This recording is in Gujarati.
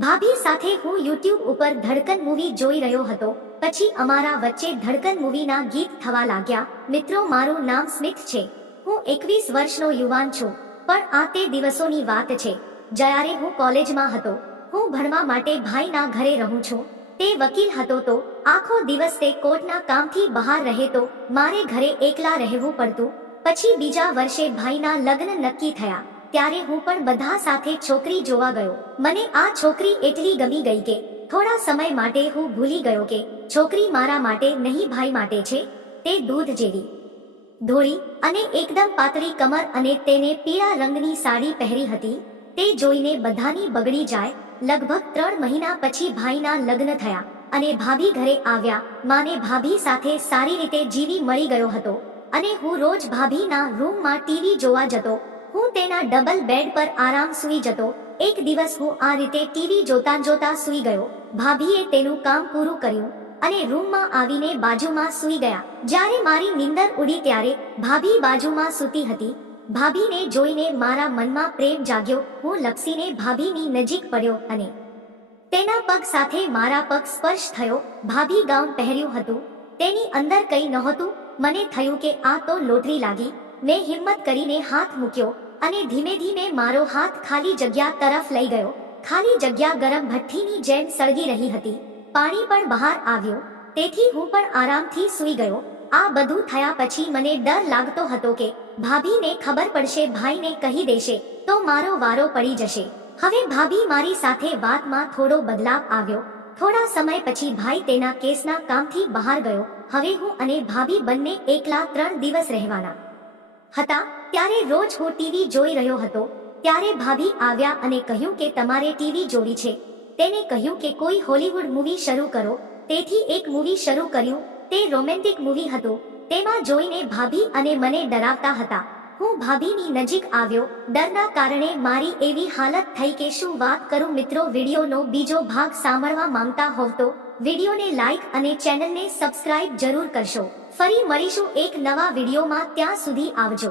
ભાભી સાથે હું યુટ્યુબ ઉપર ધડકન મૂવી જોઈ રહ્યો હતો. પછી અમારા વચ્ચે ધડકન મૂવીના ગીત થવા લાગ્યા. મિત્રો, મારું નામ સ્મિત છે. હું એકવીસ વર્ષનો યુવાન છું. પણ આ તે દિવસોની વાત છે. જ્યારે હું કોલેજમાં હતો. હું ભણવા માટે ભાઈના ઘરે રહું છું. તે વકીલ હતો તો આખો દિવસ તે કોર્ટના કામથી બહાર રહે તો મારે ઘરે એકલા રહેવું પડતું. પછી બીજા વર્ષે ભાઈના લગ્ન નક્કી થયા. ત્યારે હું પણ બધા સાથે છોકરી જોવા ગયો. મને આ છોકરી એટલી ગમી ગઈ કે, થોડા સમય માટે હું ભૂલી ગયો કે, છોકરી મારા માટે નહીં ભાઈ માટે છે, તે દૂધ જેવી. ધોળી અને એકદમ પાતળી કમર અને તેને પીળા રંગની સાડી પહેરી હતી, તે જોઈને બધાની બગડી જાય. લગભગ ત્રણ મહિના પછી ભાઈના લગ્ન થયા અને ભાભી ઘરે આવ્યા. માને ભાભી સાથે સારી રીતે જીવી મળી ગયો હતો અને હું રોજ ભાભીના રૂમમાં ટીવી જોવા જતો હું તેના ડબલ બેડ પર આરામ સૂઈ જતો. એક દિવસ હું આ રીતે ટીવી જોતા જોતા સૂઈ ગયો. ભાભીએ તેનું કામ પૂરું કર્યું અને રૂમમાં આવીને બાજુમાં સૂઈ ગયા. જ્યારે મારી નીંદર ઉડી ત્યારે ભાભી બાજુમાં સૂતી હતી. ભાભીને જોઈને મારા મનમાં પ્રેમ જાગ્યો. હું લપસીને ભાભીની નજીક પડ્યો અને તેના પગ સાથે મારા પગ સ્પર્શ થયો. ભાભી ગાઉન પહેર્યું હતું. તેની અંદર કંઈ નહોતું. મને થયું કે આ તો લોટરી લાગી. મેં હિંમત કરીને હાથ મૂક્યો અને ધીમે ધીમે મારો હાથ ખાલી જગ્યા તરફ લઈ ગયો. ખાલી જગ્યા ગરમ ભઠ્ઠીની જેમ સળગી રહી હતી. પાણી પણ બહાર આવ્યું. તેથી હું પણ આરામથી સૂઈ ગયો. આ બધું થયા પછી મને ડર લાગતો હતો કે ભાભીને ખબર પડશે, ભાઈને કહી દેશે તો મારો વારો પડી જશે. હવે ભાભી મારી સાથે વાતમાં થોડો બદલાવ આવ્યો. થોડા સમય પછી ભાઈ તેના કેસના કામથી બહાર ગયો. હવે હું અને ભાભી બંને એકલા ત્રણ દિવસ રહેવાના. હતા. ત્યારે રોજ હું ટીવી જોઈ રહ્યો હતો. ત્યારે ભાભી આવ્યા અને કહ્યું કે તમારે ટીવી જોવી છે. તેને કહ્યું કે કોઈ હોલીવુડ મૂવી શરૂ કરો. તેથી એક મૂવી શરૂ કર્યું. તે રોમેન્ટિક મૂવી હતું. તેમાં જોઈને ભાભી અને મને ડરાવતા હતા. હું ભાભીની નજીક આવ્યો. ડરના કારણે મારી એવી હાલત થઈ કે શું વાત કરું મિત્રો વિડીયોનો બીજો ભાગ સાંભળવા માંગતા હોવ તો વિડીયોને લાઈક અને ચેનલને સબસ્ક્રાઇબ જરૂર કરશો. ફરી મળીશું એક નવા વિડીયોમાં ત્યાં સુધી આવજો.